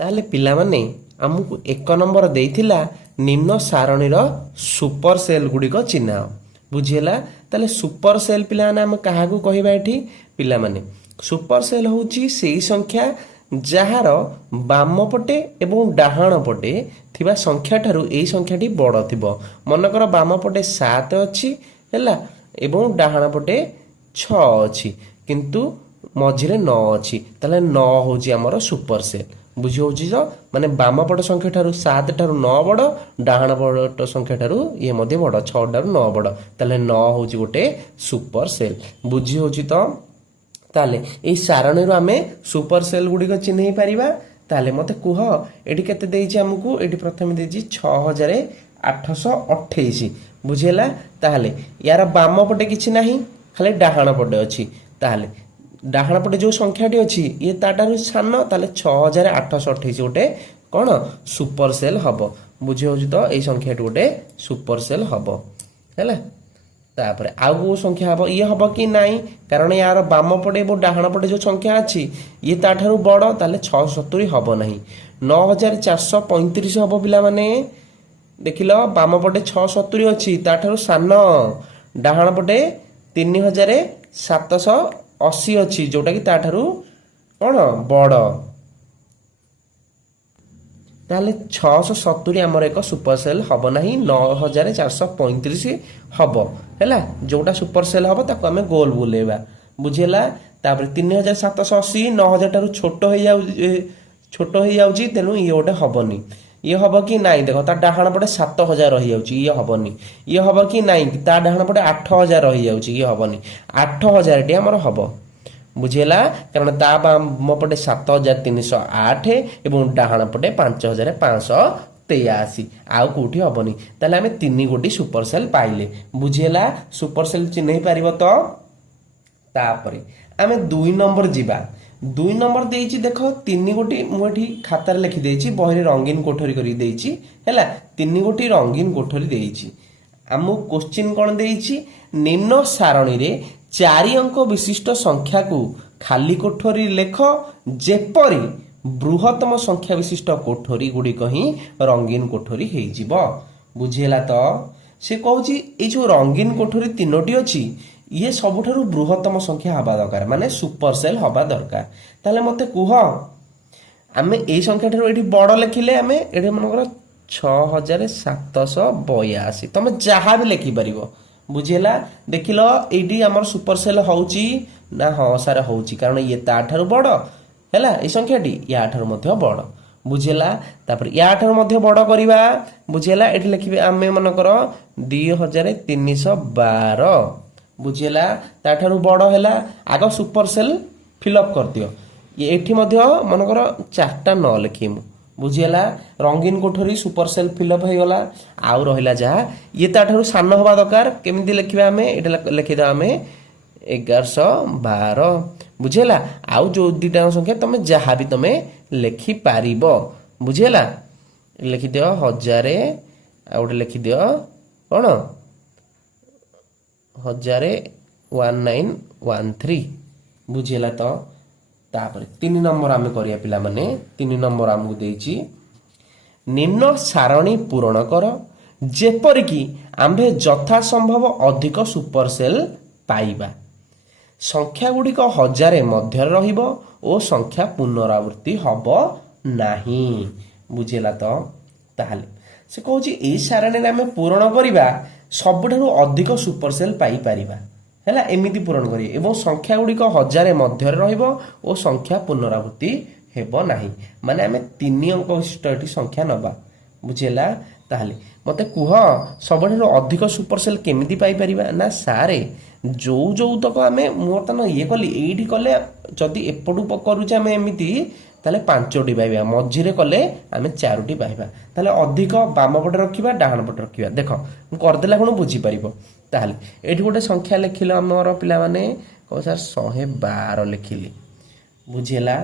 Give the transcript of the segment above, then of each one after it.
ତାହେଲେ ପିଲାମାନେ ଆମକୁ 1 ନମ୍ବର ଦେଇଥିଲା ନିମ୍ନ ସାରଣୀର ସୁପର ସେଲ୍ ଗୁଡ଼ିକ ଚିହ୍ନାଅ। ବୁଝିହେଲା? ତାହେଲେ ସୁପର ସେଲ୍ ପିଲାମାନେ ଆମେ କାହାକୁ କହିବା ଏଠି? ପିଲାମାନେ ସୁପର ସେଲ୍ ହେଉଛି ସେଇ ସଂଖ୍ୟା ଯାହାର ବାମ ପଟେ ଏବଂ ଡାହାଣ ପଟେ ଥିବା ସଂଖ୍ୟାଠାରୁ ଏଇ ସଂଖ୍ୟାଟି ବଡ଼ ଥିବ। ମନେକର ବାମ ପଟେ 7 ଅଛି ହେଲା ଏବଂ ଡାହାଣ ପଟେ 6 ଅଛି କିନ୍ତୁ ମଝିରେ 9 ଅଛି, ତାହେଲେ 9 ହେଉଛି ଆମର ସୁପର ସେଲ୍। ବୁଝି ହେଉଛି ତ? ମାନେ ବାମ ପଟ ସଂଖ୍ୟା ଠାରୁ 7 ଠାରୁ 9 ବଡ଼, ଡାହାଣ ପଟ ସଂଖ୍ୟା ଠାରୁ ଇଏ ମଧ୍ୟ ବଡ଼, 6 ଠାରୁ 9 ବଡ଼, ତାହେଲେ 9 ହେଉଛି ଗୋଟେ ସୁପର ସେଲ୍। ବୁଝି ହେଉଛି ତ? ତାହେଲେ ଏଇ ସାରଣୀରୁ ଆମେ ସୁପର ସେଲ୍ ଗୁଡ଼ିକ ଚିହ୍ନେଇ ପାରିବା। ତାହେଲେ ମୋତେ କୁହ ଏଠି କେତେ ଦେଇଛି ଆମକୁ? ଏଠି ପ୍ରଥମେ ଦେଇଛି 6828। ବୁଝିହେଲା? ତାହେଲେ ୟାର ବାମ ପଟେ କିଛି ନାହିଁ, ଖାଲି ଡାହାଣ ପଟେ ଅଛି। ତାହେଲେ ଡାହାଣ ପଟେ ଯେଉଁ ସଂଖ୍ୟାଟି ଅଛି ଇଏ ତାଠାରୁ ସାନ, ତାହେଲେ 6828 ଗୋଟେ କ'ଣ ସୁପର ସେଲ୍ ହେବ। ବୁଝି ହେଉଛି ତ? ଏଇ ସଂଖ୍ୟାଟି ଗୋଟେ ସୁପର ସେଲ୍ ହେବ ହେଲା। ତାପରେ ଆଉ କେଉଁ ସଂଖ୍ୟା ହେବ? ଇଏ ହେବ କି ନାହିଁ? କାରଣ ୟାର ବାମ ପଟେ ଏବଂ ଡାହାଣ ପଟେ ଯେଉଁ ସଂଖ୍ୟା ଅଛି ଇଏ ତାଠାରୁ ବଡ଼, ତାହେଲେ 670 ହେବ ନାହିଁ। 9435 ହେବ ପିଲାମାନେ। ଦେଖିଲ ବାମ ପଟେ 670 ଅଛି, ତାଠାରୁ ସାନ। ଡାହାଣ ପଟେ 3780 ଅଛି, ଯେଉଁଟାକି ତାଠାରୁ କ'ଣ ବଡ଼। ତାହେଲେ 670 ଆମର ଏକ ସୁପର ସେଲ୍ ହେବ ନାହିଁ, 9435 ହେବ ହେଲା। ଯେଉଁଟା ସୁପର ସେଲ୍ ହେବ ତାକୁ ଆମେ ଗୋଲ ବୁଲେଇବା। ବୁଝିହେଲା? ତାପରେ 3780 9000 ଠାରୁ ଛୋଟ ହେଇଯାଉଛି, ତେଣୁ ଇଏ ଗୋଟେ ହେବନି। ଇଏ ହେବ କି ନାହିଁ? ଦେଖ ତା ଡାହାଣ ପଟେ 7000 ରହିଯାଉଛି, ଇଏ ହେବନି। ଇଏ ହେବ କି ନାହିଁ? ତା ଡାହାଣ ପଟେ 8000 ରହିଯାଉଛି, ଇଏ ହେବନି। 8000ଟି ଆମର ହେବ। ବୁଝିହେଲା? କାରଣ ତା ବାମ ପଟେ 7308 ଏବଂ ଡାହାଣ ପଟେ 5583। ଆଉ କେଉଁଠି ହେବନି। ତାହେଲେ ଆମେ 3 ଗୋଟି ସୁପର ସେଲ୍ ପାଇଲେ। ବୁଝିହେଲା? ସୁପର ସେଲ୍ ଚିହ୍ନେଇ ପାରିବ ତ? ତାପରେ ଆମେ 2 ନମ୍ବର ଯିବା। 2 ନମ୍ବର ଦେଇଛି ଦେଖ 3 ଗୋଟି, ମୁଁ ଏଠି ଖାତାରେ ଲେଖିଦେଇଛି, ବହିରେ ରଙ୍ଗୀନ କୋଠରୀ କରିକି ଦେଇଛି ହେଲା। 3 ଗୋଟି ରଙ୍ଗୀନ କୋଠରୀ ଦେଇଛି। ଆମକୁ କୋଶ୍ଚିନ୍ କ'ଣ ଦେଇଛି? ନିମ୍ନ ସାରଣୀରେ 4 ଅଙ୍କ ବିଶିଷ୍ଟ ସଂଖ୍ୟାକୁ ଖାଲି କୋଠରୀ ଲେଖ, ଯେପରି ବୃହତ୍ତମ ସଂଖ୍ୟା ବିଶିଷ୍ଟ କୋଠରୀ ଗୁଡ଼ିକ ହିଁ ରଙ୍ଗୀନ କୋଠରୀ ହେଇଯିବ। ବୁଝିହେଲା ତ? ସେ କହୁଛି ଏଇ ଯେଉଁ ରଙ୍ଗୀନ କୋଠରୀ 3ଟି ଅଛି ଇଏ ସବୁଠାରୁ ବୃହତ୍ତମ ସଂଖ୍ୟା ହେବା ଦରକାର, ମାନେ ସୁପର ସେଲ୍ ହେବା ଦରକାର। ତାହେଲେ ମୋତେ କୁହ ଆମେ ଏଇ ସଂଖ୍ୟାଠାରୁ ଏଠି ବଡ଼ ଲେଖିଲେ ଆମେ ଏଠି ମନେକର 6782, ତମେ ଯାହା ବି ଲେଖିପାରିବ। ବୁଝିହେଲା? ଦେଖିଲ ଏଇଠି ଆମର ସୁପର ସେଲ୍ ହେଉଛି ନା? ହଁ ସାର୍ ହେଉଛି, କାରଣ ଇଏ ତାଠାରୁ ବଡ଼ ହେଲା। ଏଇ ସଂଖ୍ୟାଟି ୟାଠାରୁ ମଧ୍ୟ ବଡ଼। ବୁଝିହେଲା? ତାପରେ ୟାଠାରୁ ମଧ୍ୟ ବଡ଼ କରିବା। ବୁଝିହେଲା? ଏଠି ଲେଖିବେ ଆମେ ମନେକର 2312। ବୁଝିହେଲା? ତାଠାରୁ ବଡ଼ ହେଲା। ଆଗ ସୁପର ସେଲ୍ ଫିଲ୍ଅପ୍ କରିଦିଅ। ଏଠି ମଧ୍ୟ ମନେକର 4ଟା 9 ଲେଖିମୁ। ବୁଝିହେଲା? ରଙ୍ଗୀନ କୋଠରୀ ସୁପର ସେଲ୍ ଫିଲ୍ଅପ୍ ହେଇଗଲା। ଆଉ ରହିଲା ଯାହା ଇଏ ତାଠାରୁ ସାନ ହେବା ଦରକାର। କେମିତି ଲେଖିବା ଆମେ? ଏଇଟା ଲେଖିଦେବା ଆମେ 1112। ବୁଝିହେଲା? ଆଉ ଯେଉଁ 2ଟା ସଂଖ୍ୟା ତମେ ଯାହା ବି ତମେ ଲେଖିପାରିବ। ବୁଝିହେଲା? ଲେଖିଦିଅ 1000, ଆଉ ଗୋଟେ ଲେଖିଦିଅ କ'ଣ 1913। ବୁଝିହେଲା ତ? ତାପରେ 3 ନମ୍ବର ଆମେ କରିବା ପିଲାମାନେ। 3 ନମ୍ବର ଆମକୁ ଦେଇଛି ନିମ୍ନ ସାରଣୀ ପୂରଣ କର, ଯେପରିକି ଆମ୍ଭେ ଯଥାସମ୍ଭବ ଅଧିକ ସୁପର ସେଲ୍ ପାଇବା। ସଂଖ୍ୟା ଗୁଡ଼ିକ 1000 ମଧ୍ୟରେ ରହିବ ଓ ସଂଖ୍ୟା ପୁନରାବୃତ୍ତି ହେବ ନାହିଁ। ବୁଝିହେଲା ତ? ତାହେଲେ ସେ କହୁଛି ଏଇ ସାରଣୀରେ ଆମେ ପୂରଣ କରିବା, ସବୁଠାରୁ ଅଧିକ ସୁପର ସେଲ୍ ପାଇପାରିବା ହେଲା। ଏମିତି ପୂରଣ କରିବା ଏବଂ ସଂଖ୍ୟା ଗୁଡ଼ିକ 1000 ମଧ୍ୟରେ ରହିବ ଓ ସଂଖ୍ୟା ପୁନରାବୃତ୍ତି ହେବ ନାହିଁ। ମାନେ ଆମେ 3 ଅଙ୍କ ବିଶିଷ୍ଟ ଏଠି ସଂଖ୍ୟା ନେବା। ବୁଝିହେଲା? ତାହେଲେ ମୋତେ କୁହ ସବୁଠାରୁ ଅଧିକ ସୁପର ସେଲ୍ କେମିତି ପାଇପାରିବା? ନା ସାରେ ଯୋଉତକ ଆମେ ମୁଁ ବର୍ତ୍ତମାନ ଇଏ କଲି, ଏଇଠି କଲେ ଯଦି ଏପଟୁ କରୁଛେ ଆମେ ଏମିତି, ତାହେଲେ 5ଟି ପାଇବା। ମଝିରେ କଲେ ଆମେ 4ଟି ପାଇବା। ତାହେଲେ ଅଧିକ ବାମ ପଟେ ରଖିବା, ଡାହାଣ ପଟେ ରଖିବା। ଦେଖ ମୁଁ କରିଦେଲା କ'ଣ ବୁଝିପାରିବ। ତାହେଲେ ଏଇଠି ଗୋଟେ ସଂଖ୍ୟା ଲେଖିଲ ଆମର ପିଲାମାନେ, କହ ସାର୍ 112 ଲେଖିଲି। ବୁଝିହେଲା?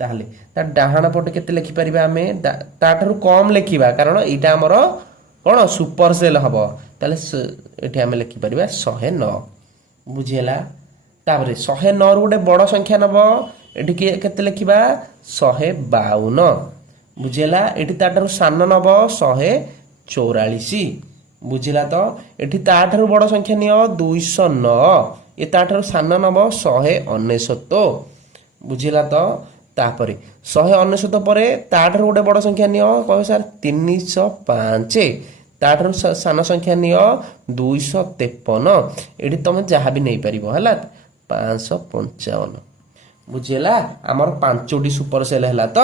ତାହେଲେ ତା ଡାହାଣ ପଟେ କେତେ ଲେଖିପାରିବା ଆମେ? ତାଠାରୁ କମ୍ ଲେଖିବା, କାରଣ ଏଇଟା ଆମର କ'ଣ ସୁପର ସେଲ୍ ହେବ। ତାହେଲେ ଏଠି ଆମେ ଲେଖିପାରିବା 109। ବୁଝିହେଲା? ତାପରେ 109ରୁ ଗୋଟେ ବଡ଼ ସଂଖ୍ୟା ନେବ, ଏଠି କେତେ ଲେଖିବା? 152। ବୁଝିଲା। ଏଠି ତାଠାରୁ ସାନ ନବ 144। ବୁଝିଲା ତ। ଏଠି ତାଠାରୁ ବଡ଼ ସଂଖ୍ୟା ନିଅ 209। ଏ ତାଠାରୁ ସାନ ନବ 199। ବୁଝିଲା ତ। ତାପରେ 199 ପରେ ତାଠାରୁ ଗୋଟେ ବଡ଼ ସଂଖ୍ୟା ନିଅ, କହିବ ସାର୍ 305। ତାଠାରୁ ସାନ ସଂଖ୍ୟା ନିଅ 253। ଏଠି ତମେ ଯାହା ବି ନେଇପାରିବ ହେଲା, 555। ବୁଝିଲା। ଆମର 5ଟି ସୁପର ସେଲ୍ ହେଲା ତ।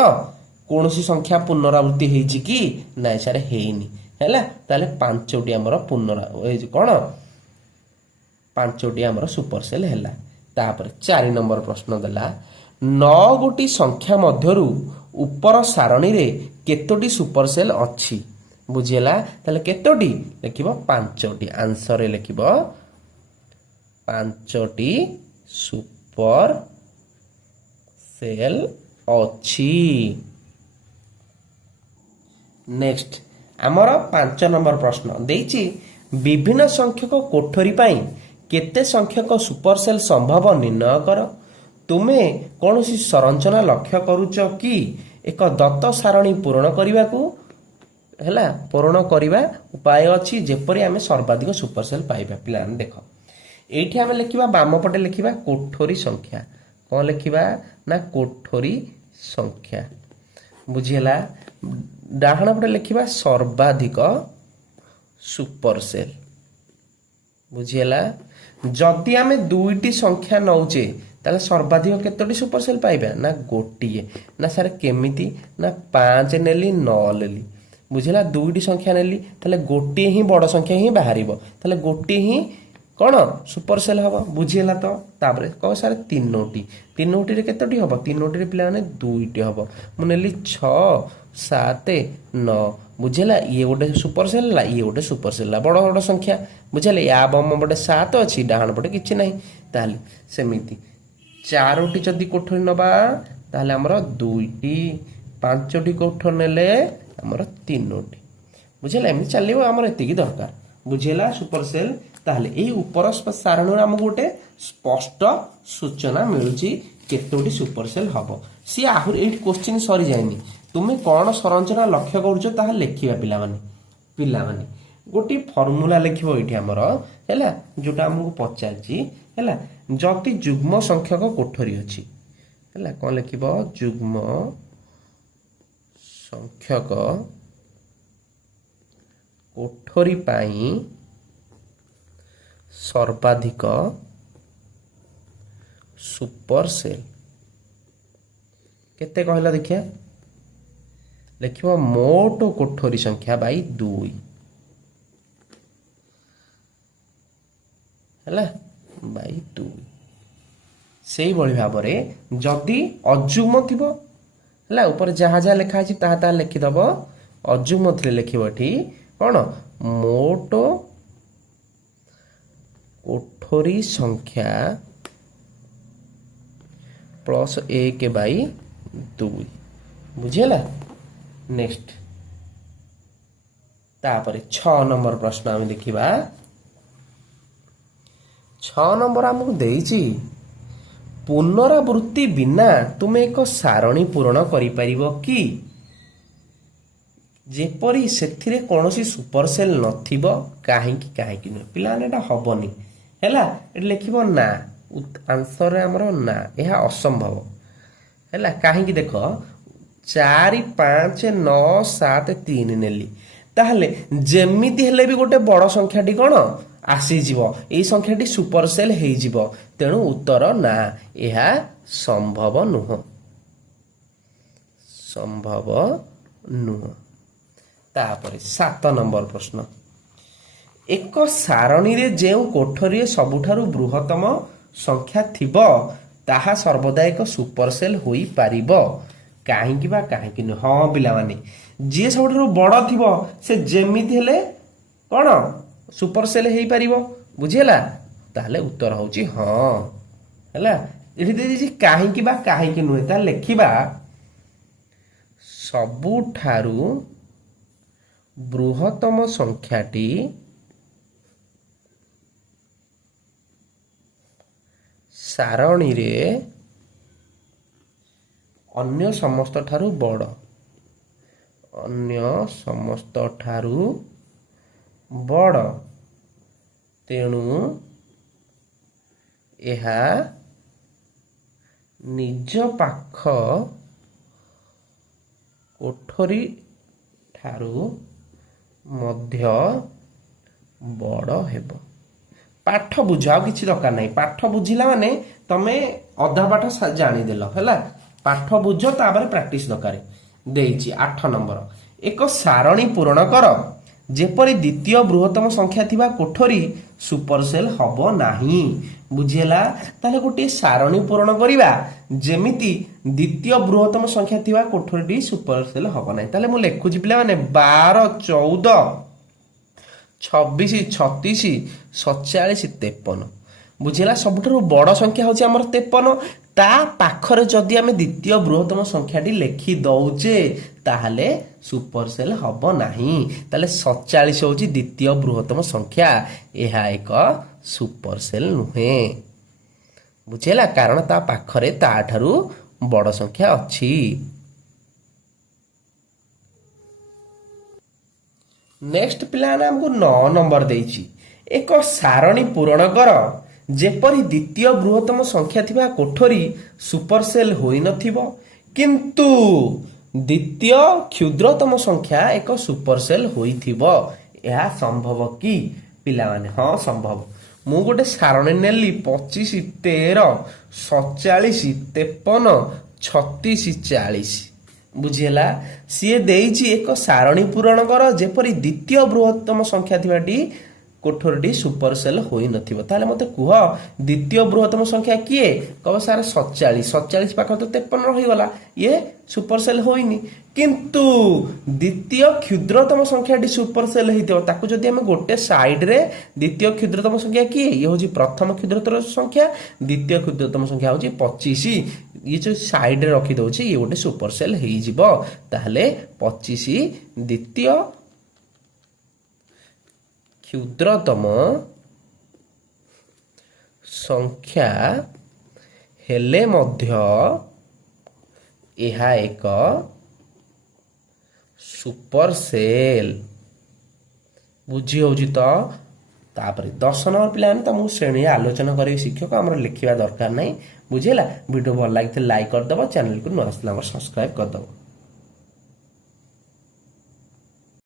କୌଣସି ସଂଖ୍ୟା ପୁନରାବୃତ୍ତି ହେଇଛି କି? ନାଇଁ ସାର୍ ହେଇନି। ହେଲା, ତାହେଲେ 5ଟି ଆମର କ'ଣ 5ଟି ଆମର ସୁପର ସେଲ୍ ହେଲା। ତାପରେ 4 ନମ୍ବର ପ୍ରଶ୍ନ ଦେଲା 9ଗୋଟି ସଂଖ୍ୟା ମଧ୍ୟରୁ ଉପର ସାରଣୀରେ କେତୋଟି ସୁପର ସେଲ୍ ଅଛି? ବୁଝିଲା। ତାହେଲେ କେତୋଟି ଲେଖିବ? 5ଟି। ଆନ୍ସରରେ ଲେଖିବ 5ଟି ସୁପର ସେଲ୍ ଅଛି। ନେକ୍ସଟ ଆମର 5 ନମ୍ବର ପ୍ରଶ୍ନ ଦେଇଛି ବିଭିନ୍ନ ସଂଖ୍ୟକ କୋଠରୀ ପାଇଁ କେତେ ସଂଖ୍ୟକ ସୁପର ସେଲ୍ ସମ୍ଭବ ନିର୍ଣ୍ଣୟ କର। ତୁମେ କୌଣସି ସଂରଚନା ଲକ୍ଷ୍ୟ କରୁଛ କି ଏକ ଦତ୍ତ ସାରଣୀ ପୂରଣ କରିବାକୁ? ହେଲା, ପୂରଣ କରିବା ଉପାୟ ଅଛି ଯେପରି ଆମେ ସର୍ବାଧିକ ସୁପର ସେଲ୍ ପାଇବା। ପିଲାମାନେ ଦେଖ, ଏଇଠି ଆମେ ଲେଖିବା ବାମ ପଟେ ଲେଖିବା କୋଠରୀ ସଂଖ୍ୟା। କ'ଣ ଲେଖିବା ନା କୋଠରୀ ସଂଖ୍ୟା। ବୁଝିହେଲା। ଡାହାଣ ପଟେ ଲେଖିବା ସର୍ବାଧିକ ସୁପର ସେଲ୍। ବୁଝିହେଲା। ଯଦି ଆମେ 2ଟି ସଂଖ୍ୟା ନଉଛେ ତାହେଲେ ସର୍ବାଧିକ କେତୋଟି ସୁପର ସେଲ୍ ପାଇବା? ନା ଗୋଟିଏ। ନା ସାର୍ କେମିତି? ନା 5 ନେଲି 9 ନେଲି। ବୁଝିଲା। 2ଟି ସଂଖ୍ୟା ନେଲି ତାହେଲେ ଗୋଟିଏ ହିଁ ବଡ଼ ସଂଖ୍ୟା ହିଁ ବାହାରିବ। ତାହେଲେ ଗୋଟିଏ ହିଁ କ'ଣ ସୁପର ସେଲ୍ ହବ। ବୁଝିହେଲା ତ। ତାପରେ କହ ସାର୍ 3ଟି। 3ଟିରେ କେତୋଟି ହବ? 3ଟିରେ ପିଲାମାନେ 2ଟି ହବ। ମୁଁ ନେଲି 6 7 9। ବୁଝିଲା। ଇଏ ଗୋଟେ ସୁପର ସେଲ୍ ହେଲା, ଇଏ ଗୋଟେ ସୁପର ସେଲ୍ ହେଲା, ବଡ଼ ବଡ଼ ସଂଖ୍ୟା। ବୁଝିଲେ। ୟା ବାମ ପଟେ 7 ଅଛି, ଡାହାଣ ପଟେ କିଛି ନାହିଁ। ତାହେଲେ ସେମିତି 4ଟି ଯଦି କୋଠରୀ ନେବା ତାହେଲେ ଆମର 2ଟି, 5ଟି କୋଠରୀ ନେଲେ ଆମର 3ଟି। ବୁଝିଲା। ଏମିତି ଚାଲିବ, ଆମର ଏତିକି ଦରକାର। ବୁଝିଲା ସୁପର ସେଲ୍। ତାହେଲେ ଏଇ ଉପର ସାରଣୀରୁ ଆମକୁ ଗୋଟେ ସ୍ପଷ୍ଟ ସୂଚନା ମିଳୁଛି କେତୋଟି ସୁପର ସେଲ୍ ହବ। ସିଏ ଆହୁରି ଏଇଠି କୋଶ୍ଚିନ୍ ସରିଯାଇନି। ତୁମେ କ'ଣ ସଂରଚନା ଲକ୍ଷ୍ୟ କରୁଛ ତାହା ଲେଖିବା। ପିଲାମାନେ ଗୋଟିଏ ଫର୍ମୁଲା ଲେଖିବ ଏଇଠି ଆମର, ହେଲା, ଯୋଉଟା ଆମକୁ ପଚାରିଛି। ହେଲା, ଯଦି ଯୁଗ୍ମ ସଂଖ୍ୟକ କୋଠରୀ ଅଛି, ହେଲା, କ'ଣ ଲେଖିବ? ଯୁଗ୍ମ ସଂଖ୍ୟକ କୋଠରୀ ପାଇଁ ସର୍ବାଧିକ ସୁପର ସେଲ୍ କେତେ କହିଲା ଦେଖିଆ? ଲେଖିବ ମୋଟ କୋଠରୀ ସଂଖ୍ୟା ବାଇ 2। ହେଲା, ବାଇ 2। ସେଇଭଳି ଭାବରେ ଯଦି ଅଯୁଗ୍ମ ଥିବ, ହେଲା, ଉପରେ ଯାହା ଯାହା ଲେଖା ଅଛି ତାହା ତାହା ଲେଖିଦେବ। ଅଯୁଗ୍ମ ଥିଲେ ଲେଖିବ ଏଠି କ'ଣ? ମୋଟ କୋଠରୀ ସଂଖ୍ୟା ପ୍ଲସ୍ 1/2। ବୁଝିହେଲା। ନେକ୍ସଟ ତାପରେ 6 ନମ୍ବର ପ୍ରଶ୍ନ ଆମେ ଦେଖିବା। 6 ନମ୍ବର ଆମକୁ ଦେଇଛି ପୁନରାବୃତ୍ତି ବିନା ତୁମେ ଏକ ସାରଣୀ ପୂରଣ କରିପାରିବ କି ଯେପରି ସେଥିରେ କୌଣସି ସୁପର ସେଲ୍ ନଥିବ? କାହିଁକି କାହିଁକି ନୁହେଁ? ପିଲାମାନେ ଏଇଟା ହବନି। ହେଲା, ଏଠି ଲେଖିବ ନା। ଆନ୍ସରରେ ଆମର ନା, ଏହା ଅସମ୍ଭବ। ହେଲା, କାହିଁକି? ଦେଖ, 4 5 9 7 3 ନେଲି, ତାହେଲେ ଯେମିତି ହେଲେ ବି ଗୋଟେ ବଡ଼ ସଂଖ୍ୟାଟି କ'ଣ ଆସିଯିବ, ଏଇ ସଂଖ୍ୟାଟି ସୁପର ସେଲ୍ ହେଇଯିବ। ତେଣୁ ଉତ୍ତର ନା, ଏହା ସମ୍ଭବ ନୁହଁ। ସମ୍ଭବ ନୁହଁ। ତାପରେ 7 ନମ୍ବର ପ୍ରଶ୍ନ। ଏକ ସାରଣୀରେ ଯେଉଁ କୋଠରୀରେ ସବୁଠାରୁ ବୃହତ୍ତମ ସଂଖ୍ୟା ଥିବ ତାହା ସର୍ବଦା ଏକ ସୁପର ସେଲ୍ ହୋଇପାରିବ। କାହିଁକି ବା କାହିଁକି ନୁହେଁ? ହଁ ପିଲାମାନେ, ଯିଏ ସବୁଠାରୁ ବଡ଼ ଥିବ ସେ ଯେମିତି ହେଲେ କ'ଣ ସୁପର ସେଲ୍ ହେଇପାରିବ। ବୁଝିହେଲା। ତାହେଲେ ଉତ୍ତର ହେଉଛି ହଁ। ହେଲା, ଏଠି ଦେଇଛି କାହିଁକି ବା କାହିଁକି ନୁହେଁ, ତାହେଲେ ଲେଖିବା ସବୁଠାରୁ ବୃହତ୍ତମ ସଂଖ୍ୟାଟି ସାରଣୀରେ ଅନ୍ୟ ସମସ୍ତ ଠାରୁ ବଡ଼। ଅନ୍ୟ ସମସ୍ତ ଠାରୁ ବଡ଼, ତେଣୁ ଏହା ନିଜ ପାଖ କୋଠରୀ ଠାରୁ ମଧ୍ୟ ବଡ଼ ହେବ। ପାଠ ବୁଝ, ଆଉ କିଛି ଦରକାର ନାହିଁ। ପାଠ ବୁଝିଲା ମାନେ ତମେ ଅଧା ପାଠ ଜାଣିଦେଲ ହେଲା। ପାଠ ବୁଝ, ତାପରେ ପ୍ରାକ୍ଟିସ ଦରକାର। ଦେଇଛି 8 ନମ୍ବର, ଏକ ସାରଣୀ ପୂରଣ କର ଯେପରି ଦ୍ୱିତୀୟ ବୃହତ୍ତମ ସଂଖ୍ୟା ଥିବା କୋଠରୀ ସୁପରସେଲ୍ ହବ ନାହିଁ। ବୁଝିହେଲା? ତାହେଲେ ଗୋଟିଏ ସାରଣୀ ପୂରଣ କରିବା ଯେମିତି ଦ୍ୱିତୀୟ ବୃହତ୍ତମ ସଂଖ୍ୟା ଥିବା କୋଠରୀଟି ସୁପରସେଲ୍ ହବ ନାହିଁ। ତାହେଲେ ମୁଁ ଲେଖୁଛି ପିଲାମାନେ 12, 14, 26, 36, 47, 53। ବୁଝିଲା? ସବୁଠାରୁ ବଡ଼ ସଂଖ୍ୟା ହେଉଛି ଆମର 53। ତା ପାଖରେ ଯଦି ଆମେ ଦ୍ୱିତୀୟ ବୃହତ୍ତମ ସଂଖ୍ୟାଟି ଲେଖି ଦଉଛେ ତାହେଲେ ସୁପରସେଲ୍ ହବ ନାହିଁ। ତାହେଲେ 47 ହେଉଛି ଦ୍ୱିତୀୟ ବୃହତ୍ତମ ସଂଖ୍ୟା, ଏହା ଏକ ସୁପରସେଲ୍ ନୁହେଁ। ବୁଝିଲା? କାରଣ ତା ପାଖରେ ତାଠାରୁ ବଡ଼ ସଂଖ୍ୟା ଅଛି। ନେକ୍ସଟ ପିଲାମାନେ ଆମକୁ 9 ନମ୍ବର ଦେଇଛି, ଏକ ସାରଣୀ ପୂରଣ କର ଯେପରି ଦ୍ୱିତୀୟ ବୃହତ୍ତମ ସଂଖ୍ୟା ଥିବା କୋଠରୀ ସୁପରସେଲ୍ ହୋଇନଥିବ କିନ୍ତୁ ଦ୍ୱିତୀୟ କ୍ଷୁଦ୍ରତମ ସଂଖ୍ୟା ଏକ ସୁପରସେଲ୍ ହୋଇଥିବ। ଏହା ସମ୍ଭବ କି ପିଲାମାନେ? ହଁ ସମ୍ଭବ। ମୁଁ ଗୋଟେ ସାରଣୀ ନେଲି 25, 13, 47, 53, 36, 40। ବୁଝିହେଲା? ସିଏ ଦେଇଛି ଏକ ସାରଣୀ ପୂରଣ କର ଯେପରି ଦ୍ୱିତୀୟ ବୃହତ୍ତମ ସଂଖ୍ୟା ଥିବାଟି କୋଠରୀଟି ସୁପରସେଲ୍ ହୋଇନଥିବ। ତାହେଲେ ମୋତେ କୁହ ଦ୍ୱିତୀୟ ବୃହତ୍ତମ ସଂଖ୍ୟା କିଏ? କହିବ ସାର୍ 47। 47 ପାଖରେ ତ 53 ରହିଗଲା, ଇଏ ସୁପରସେଲ୍ ହୋଇନି। କିନ୍ତୁ ଦ୍ୱିତୀୟ କ୍ଷୁଦ୍ରତମ ସଂଖ୍ୟାଟି ସୁପରସେଲ୍ ହେଇଥିବ। ତାକୁ ଯଦି ଆମେ ଗୋଟେ ସାଇଡରେ, ଦ୍ୱିତୀୟ କ୍ଷୁଦ୍ରତମ ସଂଖ୍ୟା କିଏ? ଇଏ ହେଉଛି ପ୍ରଥମ କ୍ଷୁଦ୍ରତମ ସଂଖ୍ୟା, ଦ୍ୱିତୀୟ କ୍ଷୁଦ୍ରତମ ସଂଖ୍ୟା ହେଉଛି 25। ଇଏ ଯେଉଁ ସାଇଡରେ ରଖିଦେଉଛି ଇଏ ଗୋଟେ ସୁପରସେଲ୍ ହେଇଯିବ। ତାହେଲେ 25 ଦ୍ୱିତୀୟ କ୍ଷୁଦ୍ରତମ ସଂଖ୍ୟା ହେଲେ ମଧ୍ୟ ଏହା ଏକ ସୁପରସେଲ୍। ବୁଝି ହେଉଛି ତ? ତାପରେ 10 ନମ୍ବର ପିଲାମାନେ ତମକୁ ଶ୍ରେଣୀରେ ଆଲୋଚନା କରିବେ ଶିକ୍ଷକ, ଆମର ଲେଖିବା ଦରକାର ନାହିଁ। ବୁଝିଲା? ଭିଡ଼ିଓ ଭଲ ଲାଗିଥିଲେ ଲାଇକ୍ କରିଦେବ, ଚ୍ୟାନେଲକୁ ନ ଆସିଲେ ଆମର ସବସ୍କ୍ରାଇବ୍ କରିଦେବ।